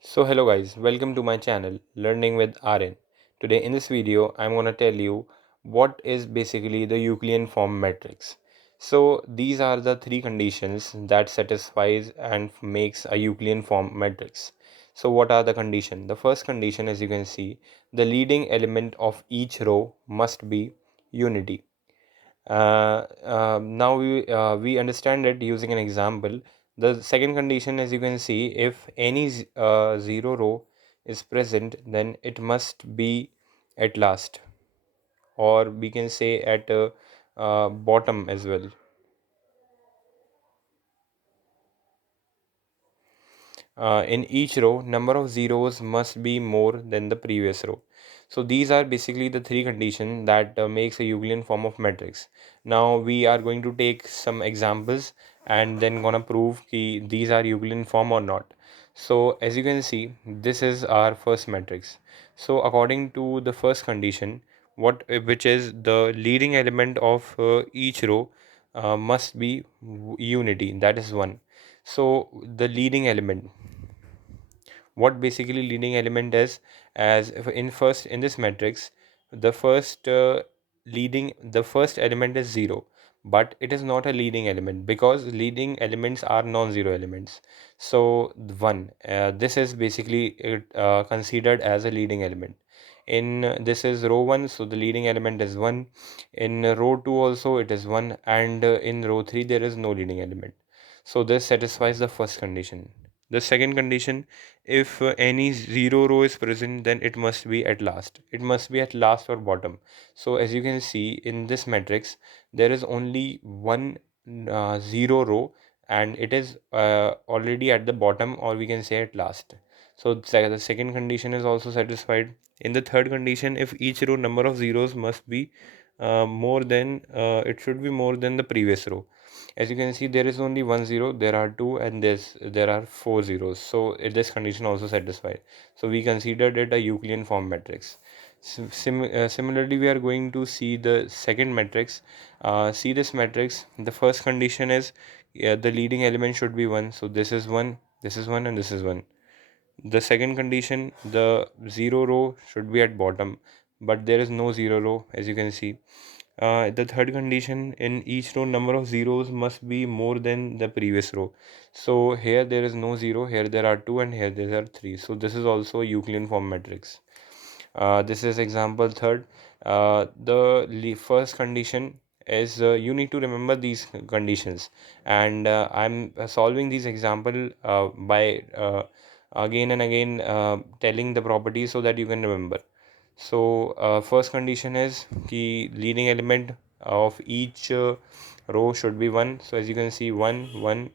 So hello guys, welcome to my channel Learning with RN. Today in this video I'm going to tell you what is basically the Euclidean form matrix. So these are the three conditions that satisfies and makes a Euclidean form matrix. So what are the conditions? The first condition, as you can see, the leading element of each row must be unity. Now we understand it using an example. The second condition, as you can see, if any zero row is present, then it must be at last, or we can say at bottom as well. In each row, number of zeros must be more than the previous row. So these are basically the three conditions that makes a Euclidean form of matrix. Now we are going to take some examples and then gonna prove ki these are Euclidean form or not. So as you can see, this is our first matrix. So according to the first condition, which is the leading element of each row must be unity. That is one. So the leading element, what basically leading element is, as if in first in this matrix, the first element is 0, but it is not a leading element because leading elements are non-zero elements. So 1, this is basically considered as a leading element. In this is row 1, so the leading element is 1. In row 2 also it is 1, and in row 3 there is no leading element. So this satisfies the first condition. The second condition, if any zero row is present, then it must be at last. It must be at last or bottom. So as you can see in this matrix, there is only one zero row, and it is already at the bottom, or we can say at last. So the second condition is also satisfied. In the third condition, if each row number of zeros must be more than it should be more than the previous row. As you can see, there is only one zero, there are two, and there are four zeros. So this condition also satisfied. So we considered it a Euclidean form matrix. Similarly, we are going to see the second matrix. See this matrix. The first condition is the leading element should be 1. So this is 1, this is 1, and this is 1. The second condition, the zero row should be at bottom, but there is no zero row, as you can see. The third condition, in each row number of zeros must be more than the previous row. So here there is no zero, here there are two, and here there are three. So this is also a Euclidean form matrix. This is example third. The first condition is, you need to remember these conditions, and I'm solving these example by again and again telling the properties so that you can remember. So first condition is the leading element of each row should be 1. So as you can see, 1 1,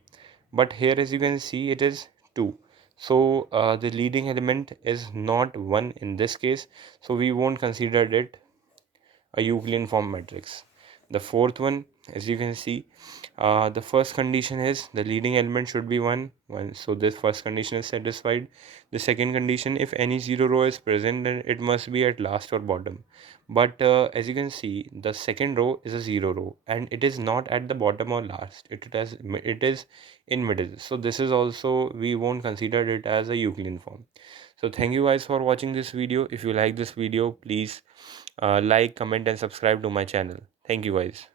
but here as you can see it is 2. So the leading element is not 1 in this case, so we won't consider it a Euclidean form matrix. The fourth one, as you can see, the first condition is the leading element should be 1 1. So this first condition is satisfied. The second condition, if any zero row is present, then it must be at last or bottom. But as you can see, the second row is a zero row, and it is not at the bottom or last. It is in middle. So this is also, we won't consider it as a Euclidean form. So thank you guys for watching this video. If you like this video, please like, comment, and subscribe to my channel. Thank you guys.